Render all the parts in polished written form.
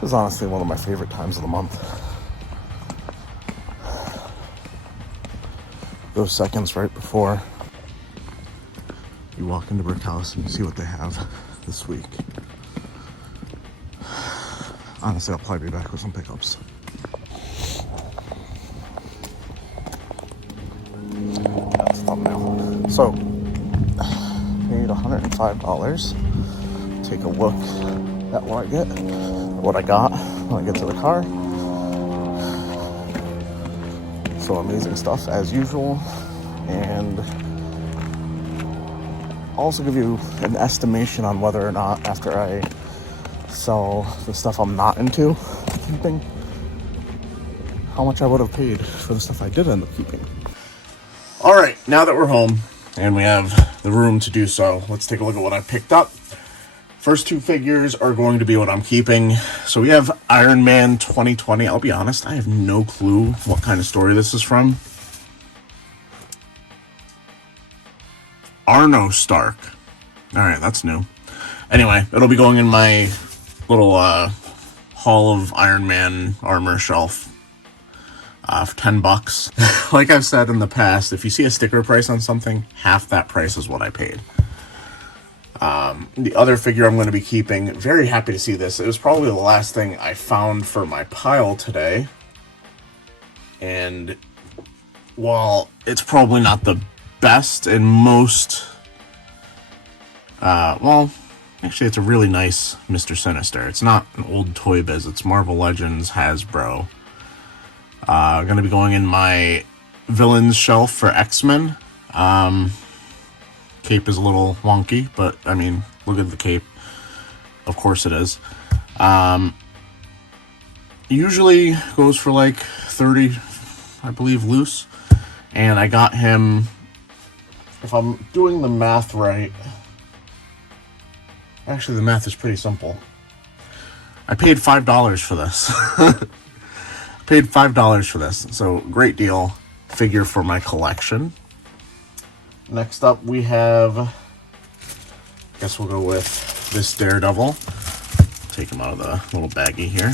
This is honestly one of my favorite times of the month. Those seconds right before you walk into Brickhouse and you see what they have this week. Honestly, I'll probably be back with some pickups. That's the thumbnail. So, paid $105. Take a look at what I got when I get to the car. So amazing stuff as usual, and I'll also give you an estimation on whether or not, after I sell the stuff I'm not into keeping, how much I would have paid for the stuff I did end up keeping. All right, now that we're home and we have the room to do so, let's take a look at what I picked up. First two figures are going to be what I'm keeping. So we have Iron Man 2020. I'll be honest, I have no clue what kind of story this is from. Arno Stark. All right, that's new. Anyway, it'll be going in my little Hall of Iron Man armor shelf for $10. Like I've said in the past, if you see a sticker price on something, half that price is what I paid. The other figure I'm going to be keeping, very happy to see this. It was probably the last thing I found for my pile today. And while it's probably not the best and most, well, actually it's a really nice Mr. Sinister. It's not an old Toy Biz, it's Marvel Legends Hasbro. Going to be going in my villains shelf for X-Men. Cape is a little wonky, but I mean, look at the cape. Of course it is. Usually goes for like 30, I believe, loose. And I got him, if I'm doing the math right, actually the math is pretty simple. I paid $5 for this. Paid $5 for this, so great deal. Figure for my collection. Next up, we have, I guess we'll go with this Daredevil. Take him out of the little baggie here.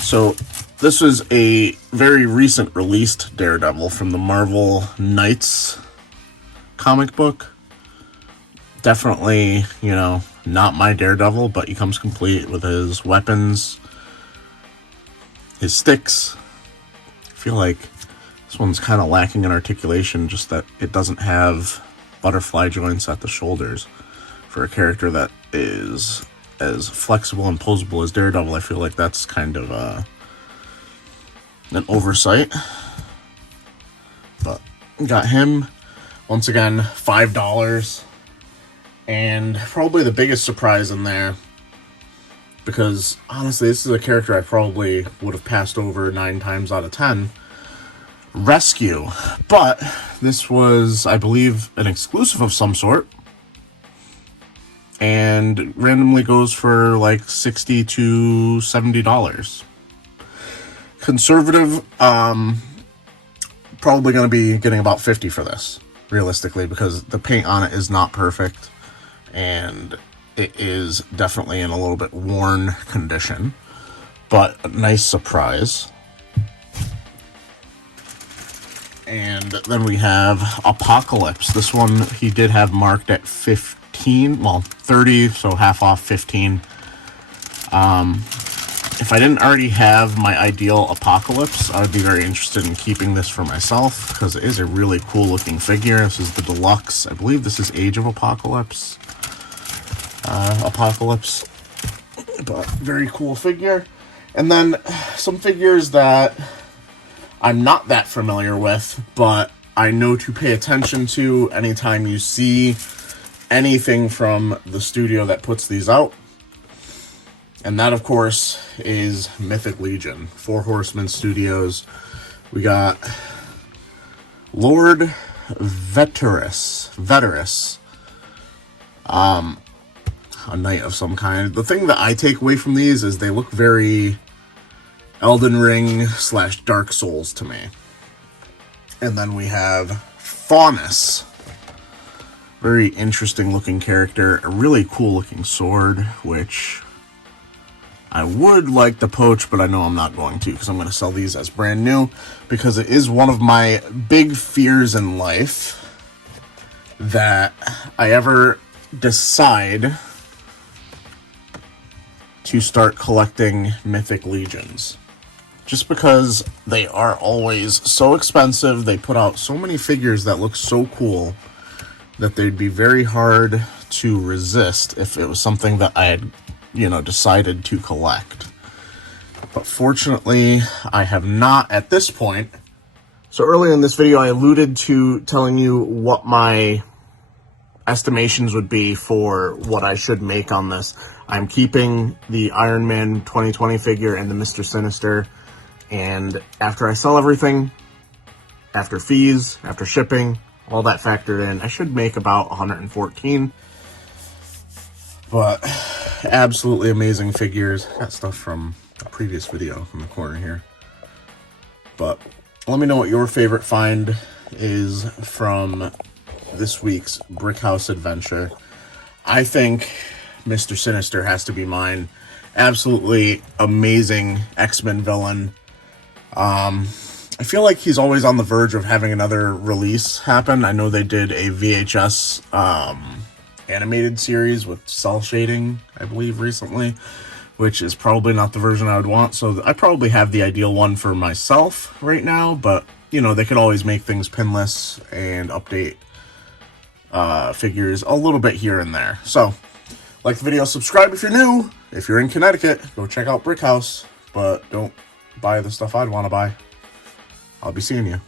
So this was a very recent released Daredevil from the Marvel Knights comic book. Definitely, you know, not my Daredevil, but he comes complete with his weapons, his sticks. I feel like this one's kind of lacking in articulation, just that it doesn't have butterfly joints at the shoulders. For a character that is as flexible and posable as Daredevil, I feel like that's kind of an oversight. But got him, once again, $5. And probably the biggest surprise in there, because honestly, this is a character I probably would have passed over 9 times out of 10. Rescue. But this was, I believe, an exclusive of some sort, and randomly goes for like $60 to $70. Conservative, probably going to be getting about $50 for this, realistically, because the paint on it is not perfect and it is definitely in a little bit worn condition, but a nice surprise. And then we have Apocalypse. This one he did have marked at 15, well, 30, so half off 15. If I didn't already have my ideal Apocalypse, I would be very interested in keeping this for myself, because it is a really cool looking figure. This is the deluxe. I believe this is Age of Apocalypse. But very cool figure. And then some figures that I'm not that familiar with, but I know to pay attention to anytime you see anything from the studio that puts these out. And that, of course, is Mythic Legion, 4 Horsemen Studios. We got Lord Veterus, a knight of some kind. The thing that I take away from these is they look very Elden Ring / Dark Souls to me. And then we have Faunus. Very interesting looking character. A really cool looking sword, which I would like the poach, but I know I'm not going to because I'm going to sell these as brand new because it is one of my big fears in life that I ever decide to start collecting Mythic Legions. Just because they are always so expensive, they put out so many figures that look so cool that they'd be very hard to resist if it was something that I had, decided to collect. But fortunately, I have not at this point. So earlier in this video, I alluded to telling you what my estimations would be for what I should make on this. I'm keeping the Iron Man 2020 figure and the Mr. Sinister. And after I sell everything, after fees, after shipping, all that factored in, I should make about 114. But absolutely amazing figures. Got stuff from a previous video in the corner here. But let me know what your favorite find is from this week's Brickhouse adventure. I think Mr. Sinister has to be mine. Absolutely amazing X-Men villain. I feel like he's always on the verge of having another release happen. I know they did a VHS animated series with cell shading, I believe, recently, which is probably not the version I would want. So I probably have the ideal one for myself right now, but, they could always make things pinless and update figures a little bit here and there. So, like the video, subscribe if you're new. If you're in Connecticut, go check out Brickhouse, but don't buy the stuff I'd want to buy. I'll be seeing you.